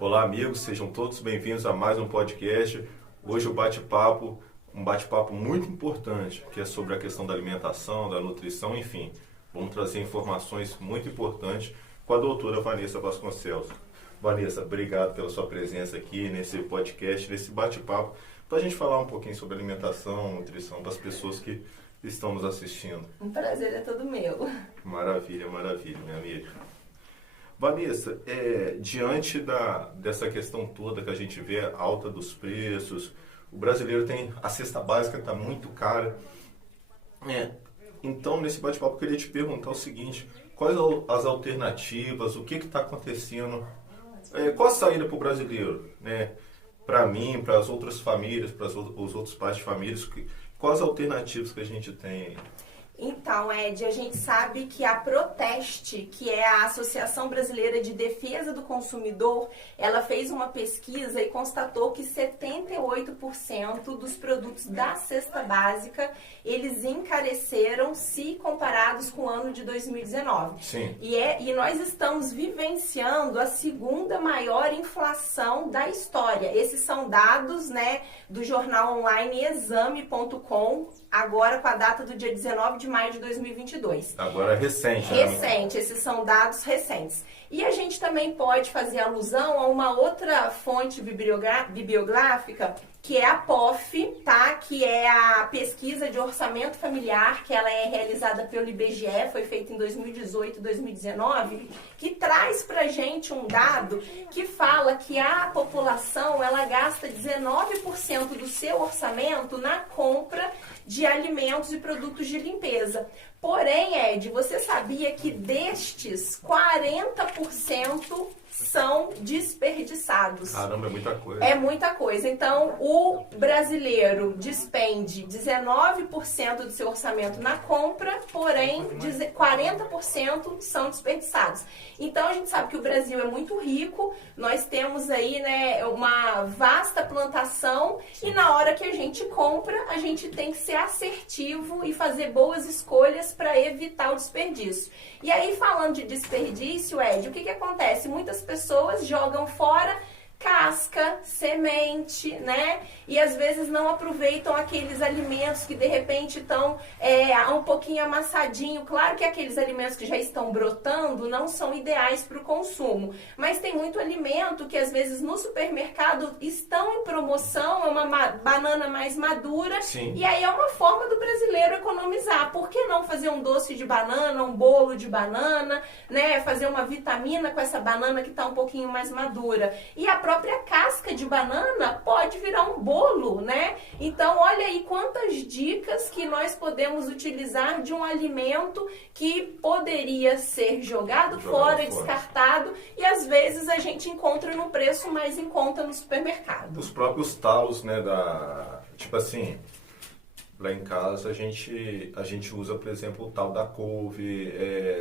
Olá, amigos, sejam todos bem-vindos a mais um podcast. Hoje um bate-papo muito importante, que é sobre a questão da alimentação, da nutrição, enfim. Vamos trazer informações muito importantes com a doutora Vanessa Vasconcelos. Vanessa, obrigado pela sua presença aqui nesse podcast, nesse bate-papo, para a gente falar um pouquinho sobre alimentação, nutrição, para as pessoas que estão nos assistindo. Um prazer é todo meu. Maravilha, maravilha, minha amiga. Vanessa, diante dessa questão toda que a gente vê, alta dos preços, o brasileiro tem, a cesta básica está muito cara. Então, nesse bate-papo, eu queria te perguntar o seguinte: quais as alternativas, o que está acontecendo, qual a saída para o brasileiro, né? Para mim, para as outras famílias, para os outros pais de famílias, quais as alternativas que a gente tem? Então, Ed, a gente sabe que a Proteste, que é a Associação Brasileira de Defesa do Consumidor, ela fez uma pesquisa e constatou que 78% dos produtos da cesta básica, eles encareceram se comparados com o ano de 2019. Sim. E nós estamos vivenciando a segunda maior inflação da história. Esses são dados, né, do jornal online exame.com, agora com a data do dia 19 de maio de 2022. Agora é recente, né? Recente, esses são dados recentes. E a gente também pode fazer alusão a uma outra fonte bibliográfica, que é a POF, tá? Que é a pesquisa de orçamento familiar, que ela é realizada pelo IBGE, foi feita em 2018 e 2019, que traz pra gente um dado que fala que a população, ela gasta 19% do seu orçamento na compra de alimentos e produtos de limpeza. Porém, Ed, você sabia que destes, 40% são desperdiçados? Caramba, é muita coisa. É muita coisa. Então, o brasileiro despende 19% do seu orçamento na compra, porém 40% são desperdiçados. Então, a gente sabe que o Brasil é muito rico, nós temos aí, né, uma vasta plantação e na hora que a gente compra, a gente tem que ser assertivo e fazer boas escolhas para evitar o desperdício. E aí, falando de desperdício, Ed, o que acontece? Muitas pessoas jogam fora casca, semente, né? E às vezes não aproveitam aqueles alimentos que de repente estão um pouquinho amassadinho. Claro que aqueles alimentos que já estão brotando não são ideais para o consumo, mas tem muito alimento que às vezes no supermercado estão em promoção, é uma banana mais madura. Sim. E aí é uma forma do brasileiro economizar. Por que não fazer um doce de banana, um bolo de banana, né? Fazer uma vitamina com essa banana que está um pouquinho mais madura. E a própria casca de banana pode virar um bolo, né? Então, olha aí quantas dicas que nós podemos utilizar de um alimento que poderia ser jogado fora, descartado, e às vezes a gente encontra no preço mais em conta no supermercado. Os próprios talos, né, tipo assim, lá em casa a gente usa, por exemplo, o tal da couve.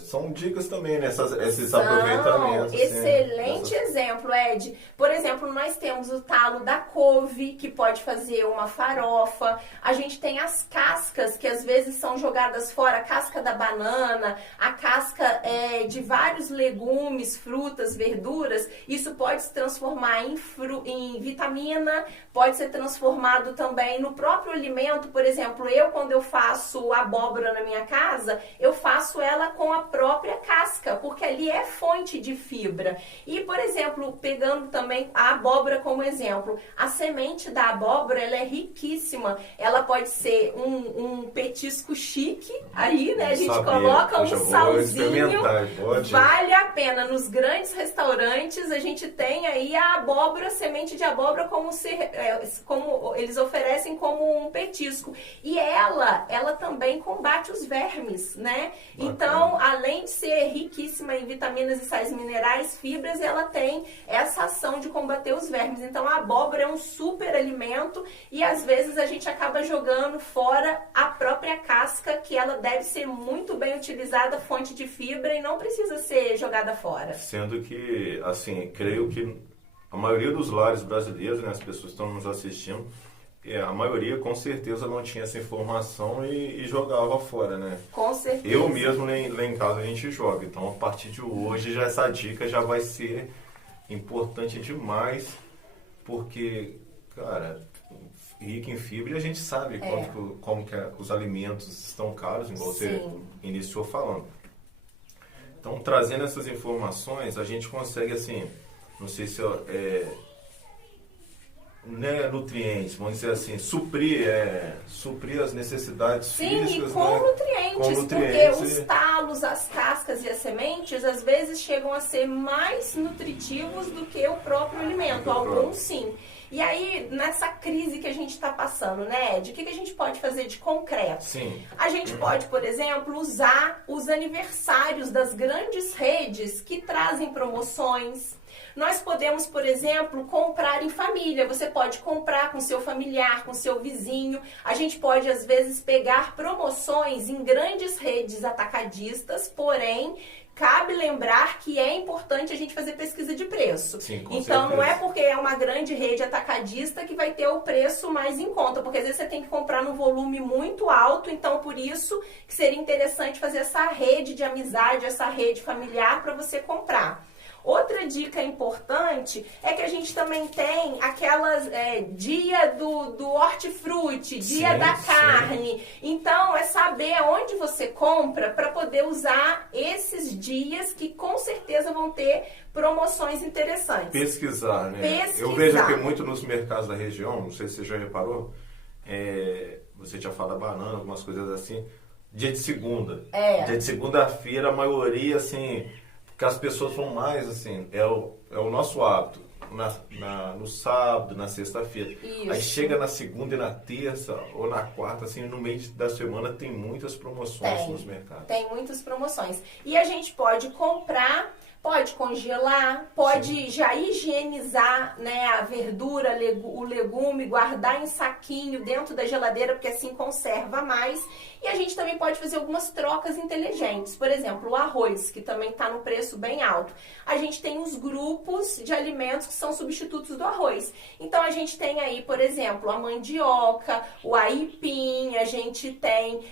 São dicas também, né? Esses aproveitamentos. Excelente exemplo, Ed. Por exemplo, nós temos o talo da couve, que pode fazer uma farofa. A gente tem as cascas, que às vezes são jogadas fora, a casca da banana, a casca de vários legumes, frutas, verduras. Isso pode se transformar em vitamina, pode ser transformado também no próprio alimento. Por exemplo, quando eu faço abóbora na minha casa, eu faço ela com a própria casca, porque ali é fonte de fibra. E, por exemplo, pegando também a abóbora como exemplo, a semente da abóbora, ela é riquíssima. Ela pode ser um petisco chique, aí, né, a gente coloca um salzinho, vale a pena. Nos grandes restaurantes, a gente tem aí a abóbora, semente de abóbora, como eles oferecem como um petisco. E ela também combate os vermes, né? Bacana. Então, além de ser riquíssima em vitaminas e sais minerais, fibras, ela tem essa ação de combater os vermes. Então, a abóbora é um super alimento e às vezes a gente acaba jogando fora a própria casca, que ela deve ser muito bem utilizada, fonte de fibra, e não precisa ser jogada fora. Sendo que, assim, creio que a maioria dos lares brasileiros, né, as pessoas que estão nos assistindo, a maioria com certeza não tinha essa informação e jogava fora, né? Com certeza. Eu mesmo lá em casa a gente joga, então a partir de hoje já essa dica já vai ser importante demais, porque, cara, rico em fibra, e a gente sabe como que os alimentos estão caros, igual você iniciou falando. Então, trazendo essas informações, a gente consegue, assim, não sei se nutrientes, vamos dizer assim, suprir as necessidades físicas. E com nutrientes, porque os talos, as cascas e as sementes, às vezes chegam a ser mais nutritivos do que o próprio alimento, alguns sim. E aí, nessa crise que a gente está passando, né, Ed? O que a gente pode fazer de concreto? Sim. A gente pode, por exemplo, usar os aniversários das grandes redes que trazem promoções. Nós podemos, por exemplo, comprar em família. Você pode comprar com seu familiar, com seu vizinho. A gente pode, às vezes, pegar promoções em grandes redes atacadistas, porém, cabe lembrar que é importante a gente fazer pesquisa de preço. Sim, com então, certeza. não é porque é uma grande rede atacadista que vai ter o preço mais em conta, porque às vezes você tem que comprar num volume muito alto, então por isso que seria interessante fazer essa rede de amizade, essa rede familiar para você comprar. Outra dica importante é que a gente também tem aquelas dia do hortifruti, dia da carne. Então, é saber onde você compra para poder usar esses dias que com certeza vão ter promoções interessantes. Pesquisar, né? Eu vejo aqui muito nos mercados da região, não sei se você já reparou, você tinha falado da banana, algumas coisas assim, dia de segunda. Dia de segunda-feira, a maioria, assim... que as pessoas vão mais, assim, é o nosso hábito, no sábado, na sexta-feira. Aí chega na segunda e na terça, ou na quarta, assim, no meio da semana tem muitas promoções nos mercados. Tem muitas promoções. E a gente pode comprar, pode congelar, pode já higienizar, né, a verdura, o legume, guardar em saquinho dentro da geladeira, porque assim conserva mais. E a gente também pode fazer algumas trocas inteligentes. Por exemplo, o arroz, que também está no preço bem alto. A gente tem os grupos de alimentos que são substitutos do arroz. Então, a gente tem aí, por exemplo, a mandioca, o aipim, a gente tem...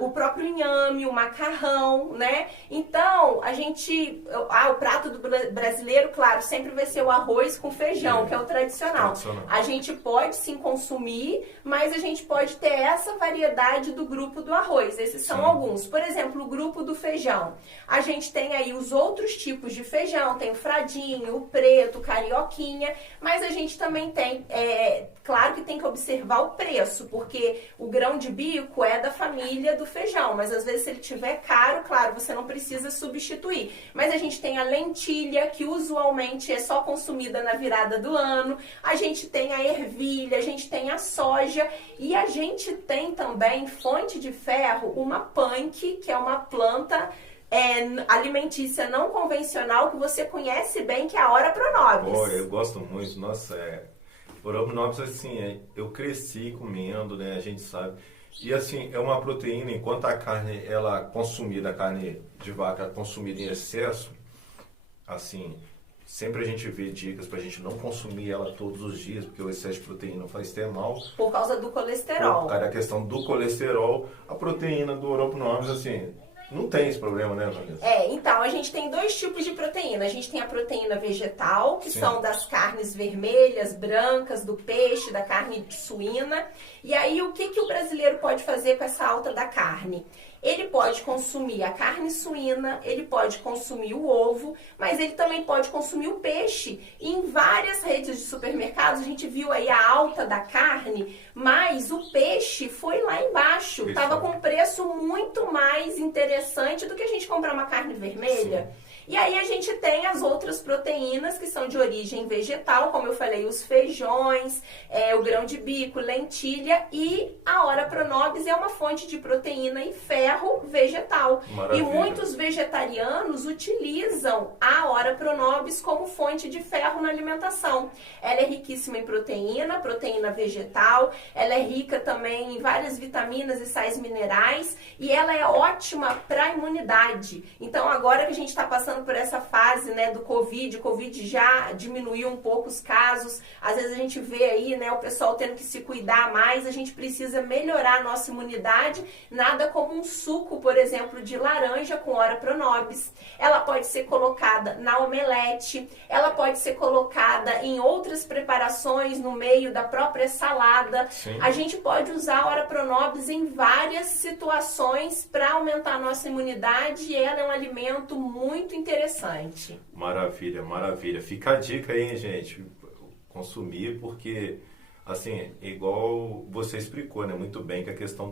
o próprio inhame, o macarrão, né? Então, o prato do brasileiro, claro, sempre vai ser o arroz com feijão, que é o tradicional. A gente pode sim consumir, mas a gente pode ter essa variedade do grupo do arroz. Esses são alguns. Por exemplo, o grupo do feijão. A gente tem aí os outros tipos de feijão, tem o fradinho, o preto, o carioquinha, mas a gente também tem, claro que tem que observar o preço, porque o grão de bico é da família do feijão, mas às vezes se ele tiver caro, claro, você não precisa substituir. Mas a gente tem a lentilha, que usualmente é só consumida na virada do ano, a gente tem a ervilha, a gente tem a soja e a gente tem também fonte de ferro, uma punk, que é uma planta alimentícia não convencional que você conhece bem, que é a Ora Pronobis. Eu gosto muito, nossa, Ora Pronobis, assim, eu cresci comendo, né, a gente sabe. E assim, é uma proteína, enquanto a carne, a carne de vaca consumida em excesso, assim, sempre a gente vê dicas pra gente não consumir ela todos os dias, porque o excesso de proteína faz ter mal. Por causa do colesterol. Por causa da questão do colesterol, a proteína do Ora Pronobis, assim... não tem esse problema, né, Vanessa? Então, a gente tem dois tipos de proteína. A gente tem a proteína vegetal, que são das carnes vermelhas, brancas, do peixe, da carne suína. E aí, o que o brasileiro pode fazer com essa alta da carne? Ele pode consumir a carne suína, ele pode consumir o ovo, mas ele também pode consumir o peixe. E em várias redes de supermercados, a gente viu aí a alta da carne, mas o peixe foi lá embaixo. Estava com um preço muito mais interessante do que a gente comprar uma carne vermelha. Sim. E aí a gente tem as outras proteínas que são de origem vegetal, como eu falei, os feijões, o grão de bico, lentilha, e a Ora Pronobis é uma fonte de proteína e ferro vegetal. Maravilha. E muitos vegetarianos utilizam a Ora Pronobis como fonte de ferro na alimentação. Ela é riquíssima em proteína vegetal, ela é rica também em várias vitaminas e sais minerais, e ela é ótima para a imunidade. Então agora que a gente está passando passando por essa fase, né, do Covid. O Covid já diminuiu um pouco os casos. Às vezes a gente vê aí, né, o pessoal tendo que se cuidar mais. A gente precisa melhorar a nossa imunidade. Nada como um suco, por exemplo, de laranja com ora pro nobis. Ela pode ser colocada na omelete. Ela pode ser colocada em outras preparações no meio da própria salada. Sim. A gente pode usar a ora pro nobis em várias situações para aumentar a nossa imunidade, e ela é um alimento muito interessante. Maravilha, maravilha. Fica a dica aí, gente, consumir, porque, assim, igual você explicou, né, muito bem, que a questão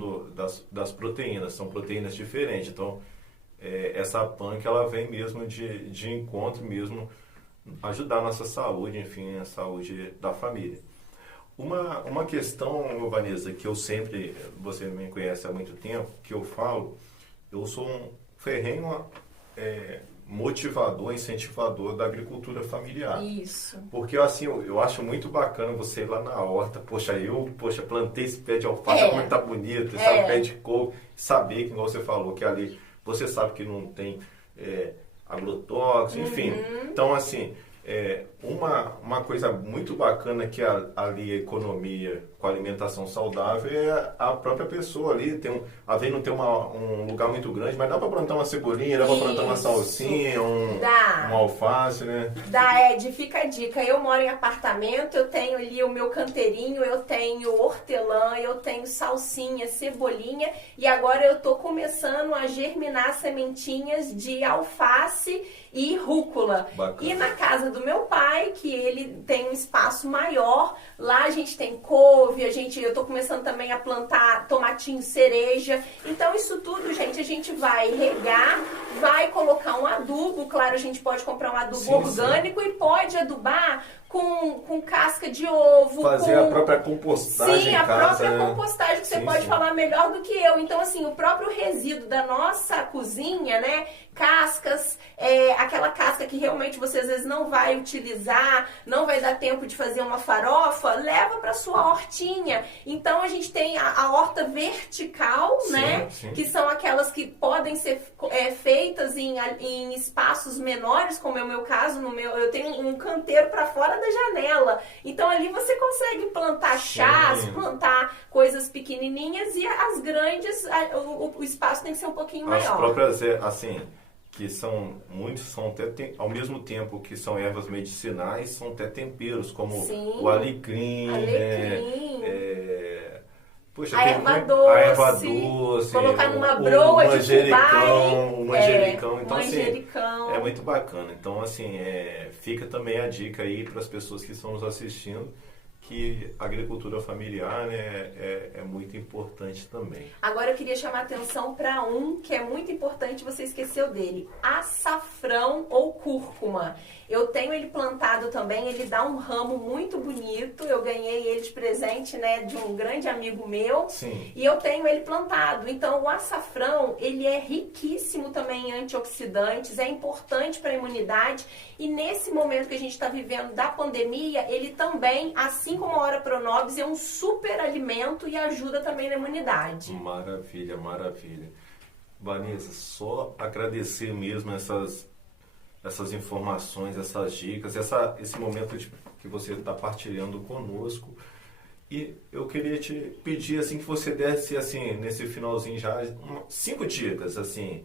das proteínas, são proteínas diferentes, então, essa punk, ela vem mesmo de encontro mesmo, ajudar a nossa saúde, enfim, a saúde da família. Uma questão, Vanessa, que eu sempre, você me conhece há muito tempo, que eu falo, eu sou um ferrenho motivador, incentivador da agricultura familiar. Isso. Porque, assim, eu acho muito bacana você ir lá na horta, plantei esse pé de alface, como é que tá bonito, esse pé de couve, saber que, igual você falou, que ali, você sabe que não tem agrotóxicos, enfim. Então, assim, uma coisa muito bacana que ali a economia com a alimentação saudável é a própria pessoa ali. Além de não ter um lugar muito grande, mas dá para plantar uma cebolinha, dá para plantar uma salsinha, um alface, né? Dá, Ed, fica a dica. Eu moro em apartamento, eu tenho ali o meu canteirinho, eu tenho hortelã, eu tenho salsinha, cebolinha, e agora eu tô começando a germinar sementinhas de alface e rúcula. Bacana. E na casa do meu pai, que ele tem um espaço maior, lá a gente tem couve, eu tô começando também a plantar tomatinho cereja. Então isso tudo, gente, a gente vai regar, vai colocar um adubo. Claro, a gente pode comprar um adubo orgânico e pode adubar com casca de ovo. Fazer a própria compostagem. Sim, a própria compostagem, que você pode falar melhor do que eu. Então, assim, o próprio resíduo da nossa cozinha, né? Cascas, aquela casca que realmente você às vezes não vai utilizar, não vai dar tempo de fazer uma farofa, leva para sua hortinha. Então a gente tem a horta vertical, né? Sim. Que são aquelas que podem ser feitas em espaços menores, como é o meu caso. Eu tenho um canteiro para fora da janela. Então ali você consegue plantar chás, plantar coisas pequenininhas, e as grandes, o espaço tem que ser um pouquinho maior. As próprias, assim, que são até, ao mesmo tempo que são ervas medicinais, são até temperos, como o alecrim, a erva doce, colocar numa broa de fubá, o manjericão. Então, manjericão. assim, é muito bacana. Então, assim, fica também a dica aí para as pessoas que estão nos assistindo, que a agricultura familiar, né, é muito importante também. Agora eu queria chamar a atenção para um que é muito importante, você esqueceu dele: açafrão ou cúrcuma. Eu tenho ele plantado também, ele dá um ramo muito bonito. Eu ganhei ele de presente, né, de um grande amigo meu. Sim. E eu tenho ele plantado. Então o açafrão, ele é riquíssimo também em antioxidantes, é importante para a imunidade. E nesse momento que a gente está vivendo da pandemia, ele também, assim como a ora pro nobis, é um super alimento e ajuda também na imunidade. Maravilha, maravilha. Vanessa, só agradecer mesmo essas informações, essas dicas, esse momento que você está partilhando conosco. E eu queria te pedir, assim, que você desse, assim, nesse finalzinho já, 5 dicas, assim,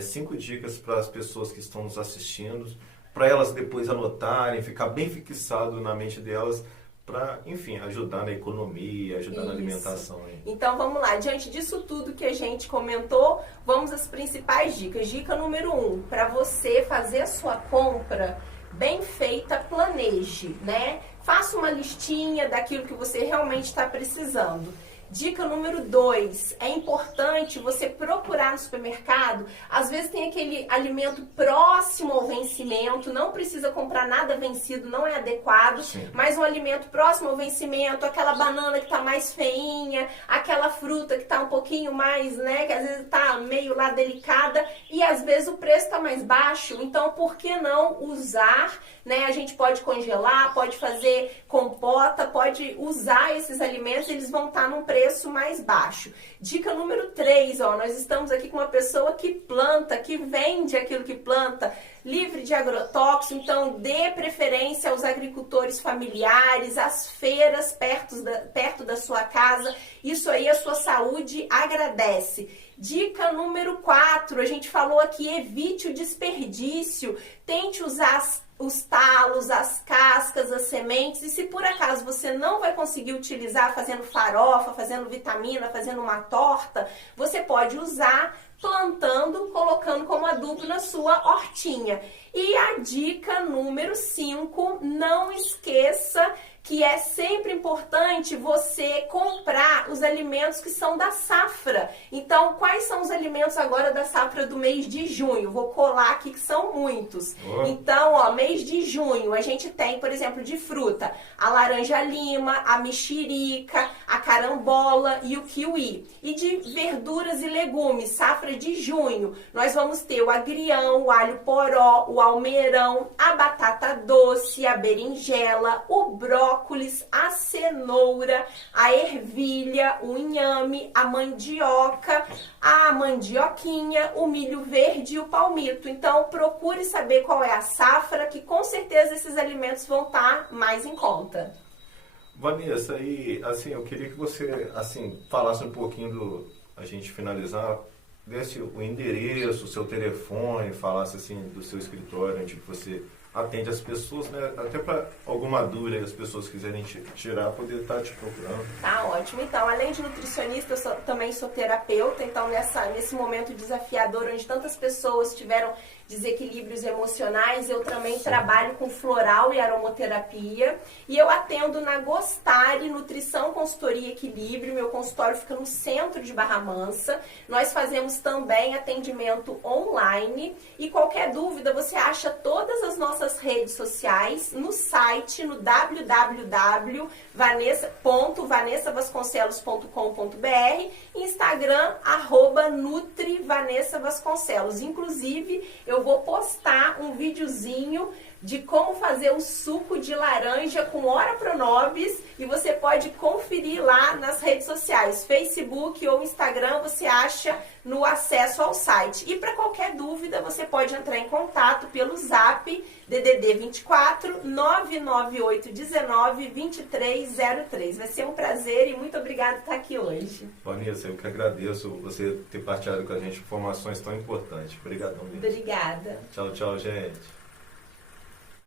5 dicas para as pessoas que estão nos assistindo, para elas depois anotarem, ficar bem fixado na mente delas, para, enfim, ajudar na economia, ajudar na alimentação. Hein? Então vamos lá, diante disso tudo que a gente comentou, vamos às principais dicas. Dica número 1, para você fazer a sua compra bem feita, planeje, né? Faça uma listinha daquilo que você realmente está precisando. Dica número 2, é importante você procurar no supermercado. Às vezes tem aquele alimento próximo ao vencimento, não precisa comprar nada vencido, não é adequado. Sim. Mas um alimento próximo ao vencimento, aquela banana que está mais feinha, aquela fruta que está um pouquinho mais, né, que às vezes está meio lá delicada, e às vezes o preço está mais baixo. Então, por que não usar, né? A gente pode congelar, pode fazer compota, pode usar esses alimentos, eles vão estar num preço preço mais baixo. Dica número 3, ó, nós estamos aqui com uma pessoa que planta, que vende aquilo que planta, livre de agrotóxico, então dê preferência aos agricultores familiares, às feiras perto da sua casa, isso aí a sua saúde agradece. Dica número 4, a gente falou aqui, evite o desperdício, tente usar os talos, as cascas, as sementes, e se por acaso você não vai conseguir utilizar fazendo farofa, fazendo vitamina, fazendo uma torta, você pode usar plantando, colocando como adubo na sua hortinha. E a dica número 5, não esqueça que é sempre importante você comprar os alimentos que são da safra. Então, quais são os alimentos agora da safra do mês de junho? Vou colar aqui que são muitos. Então, ó, mês de junho, a gente tem, por exemplo, de fruta, a laranja-lima, a mexerica, a carambola e o kiwi. E de verduras e legumes, safra de junho, nós vamos ter o agrião, o alho-poró, o almeirão, a batata doce, a berinjela, o brócolis, a cenoura, a ervilha, o inhame, a mandioca, a mandioquinha, o milho verde e o palmito. Então, procure saber qual é a safra, que com certeza esses alimentos vão estar mais em conta. Vanessa, e assim, eu queria que você falasse um pouquinho a gente finalizar, desse o endereço, o seu telefone, falasse assim do seu escritório, onde você atende as pessoas, né? Até para alguma dúvida que as pessoas quiserem tirar, poder estar te procurando. Tá ótimo. Então, além de nutricionista, eu também sou terapeuta. Então, nesse momento desafiador, onde tantas pessoas tiveram desequilíbrios emocionais, eu também trabalho com floral e aromaterapia. E eu atendo na Gostari Nutrição, Consultoria e Equilíbrio. Meu consultório fica no centro de Barra Mansa. Nós fazemos também atendimento online. E qualquer dúvida, você acha todas as nossas redes sociais no site, no www.vanessavasconcelos.com.br, Instagram, @NutriVanessaVasconcelos. Inclusive, eu vou postar um videozinho de como fazer o suco de laranja com Ora Pronobis e você pode conferir lá nas redes sociais, Facebook ou Instagram, você acha no acesso ao site. E para qualquer dúvida, você pode entrar em contato pelo Zap DDD 24 998 19 2303. Vai ser um prazer e muito obrigada por estar aqui hoje. Vanessa, eu que agradeço você ter partilhado com a gente informações tão importantes. Obrigadão mesmo. Obrigada. Tchau, tchau, gente.